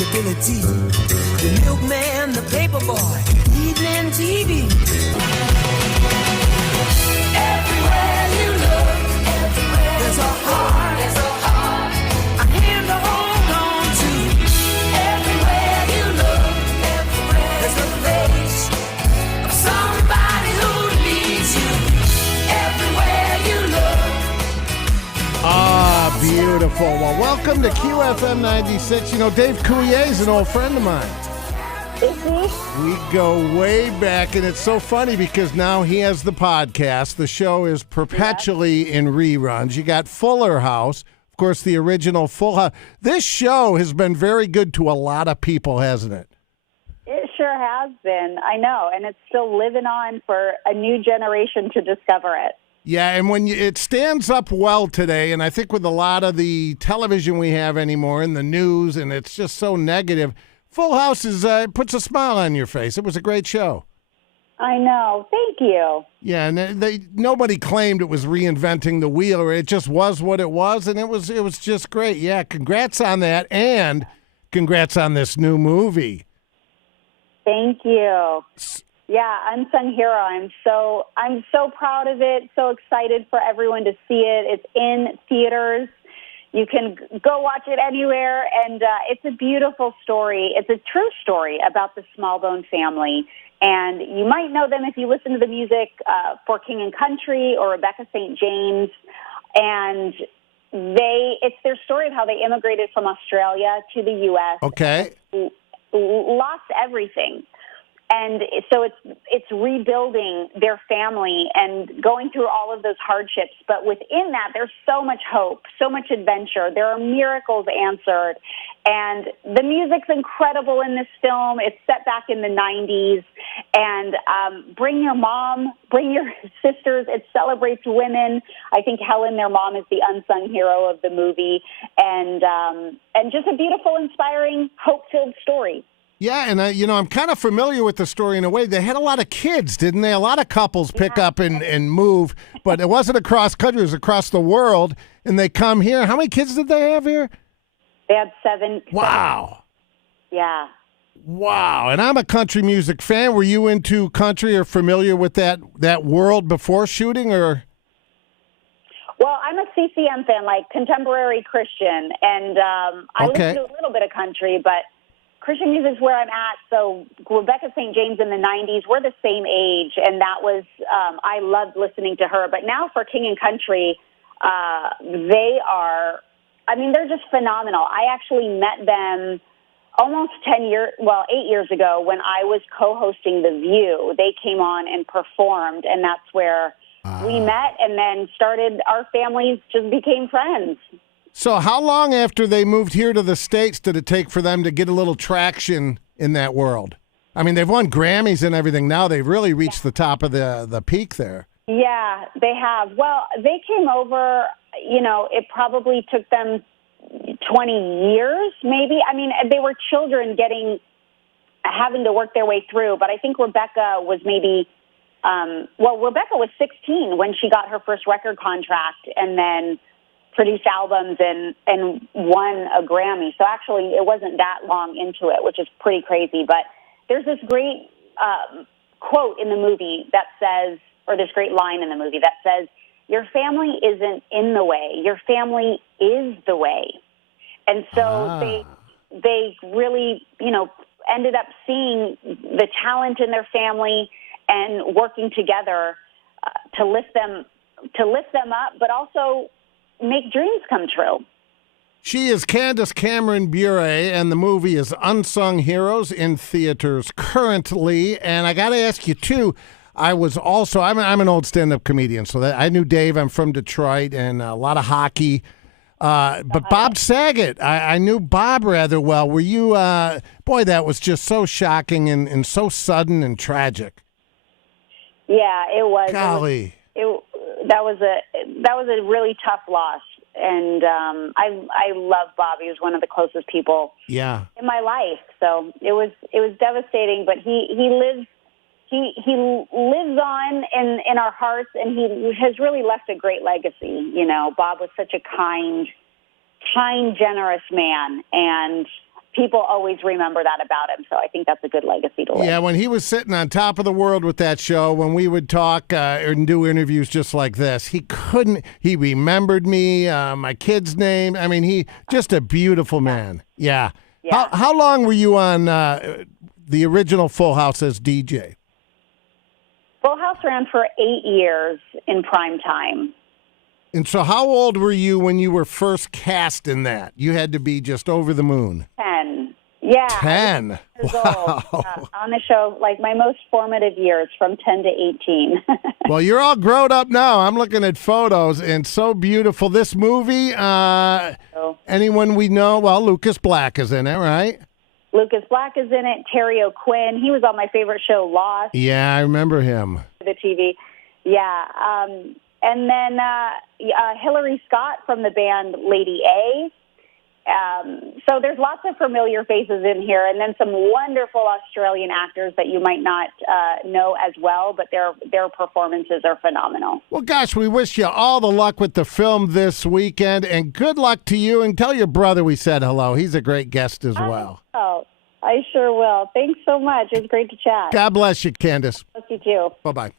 respectability. The milkman, the paper boy, evening TV. Everywhere you look, there's a heart, a hand to hold on to. Everywhere you look, there's a face of somebody who needs you. Everywhere you look. Ah, beautiful. Well, welcome to QFM 96. You know, Dave Coulier is an old friend of mine. We go way back, and it's so funny because now he has the podcast. The show is perpetually in reruns. You got Fuller House, of course, the original Full House. This show has been very good to a lot of people, hasn't it? It sure has been. I know, and it's still living on for a new generation to discover it. Yeah, and it stands up well today, and I think with a lot of the television we have anymore and the news, and it's just so negative, Full House puts a smile on your face. It was a great show. I know. Thank you. Yeah, and nobody claimed it was reinventing the wheel. It just was what it was, and it was just great. Yeah, congrats on that, and congrats on this new movie. Thank you. Yeah, Unsung Hero. I'm so proud of it. So excited for everyone to see it. It's in theaters. You can go watch it anywhere, and it's a beautiful story. It's a true story about the Smallbone family, and you might know them if you listen to the music for King and Country or Rebecca St. James, and it's their story of how they immigrated from Australia to the U.S. Okay. Lost everything. And so it's rebuilding their family and going through all of those hardships. But within that, there's so much hope, so much adventure. There are miracles answered. And the music's incredible in this film. It's set back in the 90s. And bring your mom, bring your sisters. It celebrates women. I think Helen, their mom, is the unsung hero of the movie. And just a beautiful, inspiring, hope-filled story. Yeah, and I'm kind of familiar with the story in a way. They had a lot of kids, didn't they? A lot of couples pick up and move, but it wasn't across country, it was across the world, and they come here. How many kids did they have here? They had 7. Wow. Yeah. Wow, and I'm a country music fan. Were you into country or familiar with that world before shooting, or? Well, I'm a CCM fan, like contemporary Christian, and I listen to a little bit of country, but Christian music is where I'm at. So Rebecca St. James in the 90s, we're the same age, and that was I loved listening to her. But now for King and Country, they're just phenomenal. I actually met them almost 8 years ago when I was co-hosting The View. They came on and performed, and that's where we met, and then our families just became friends. So how long after they moved here to the States did it take for them to get a little traction in that world? I mean, they've won Grammys and everything now. They've really reached the top of the peak there. Yeah, they have. Well, they came over, it probably took them 20 years, maybe. I mean, they were children having to work their way through. But I think Rebecca was Rebecca was 16 when she got her first record contract and then produced albums and won a Grammy. So actually it wasn't that long into it, which is pretty crazy. But there's this great quote in the movie that says, or this great line in the movie that says, your family isn't in the way. Your family is the way. And so they really, ended up seeing the talent in their family and working together to lift them up, but also make dreams come true. She is Candace Cameron Bure, and the movie is Unsung Heroes in theaters currently. And I got to ask you, too, I'm an old stand-up comedian, so I knew Dave. I'm from Detroit, and a lot of hockey. But Bob Saget, I knew Bob rather well. Were you, that was just so shocking and so sudden and tragic. Yeah, it was. Golly. That was a really tough loss, and I love Bob. He was one of the closest people in my life. So it was devastating, but he lives on in our hearts, and he has really left a great legacy. Bob was such a kind, generous man, and people always remember that about him. So I think that's a good legacy to leave. Yeah, when he was sitting on top of the world with that show, when we would talk and do interviews just like this, he remembered me, my kid's name. I mean, he just a beautiful man. Yeah. How long were you on the original Full House as DJ? Full House ran for 8 years in prime time. And so how old were you when you were first cast in that? You had to be just over the moon. 10. Yeah. 10. Wow. On the show, like my most formative years from 10 to 18. Well, you're all grown up now. I'm looking at photos and so beautiful. This movie, anyone we know, well, Lucas Black is in it, right? Lucas Black is in it. Terry O'Quinn. He was on my favorite show, Lost. Yeah, I remember him. The TV. Yeah. And then Hillary Scott from the band Lady A. So there's lots of familiar faces in here, and then some wonderful Australian actors that you might not know as well, but their performances are phenomenal. Well, gosh, we wish you all the luck with the film this weekend, and good luck to you, and tell your brother we said hello. He's a great guest as well. Oh, I sure will. Thanks so much. It was great to chat. God bless you, Candace. Bless you too. Bye-bye.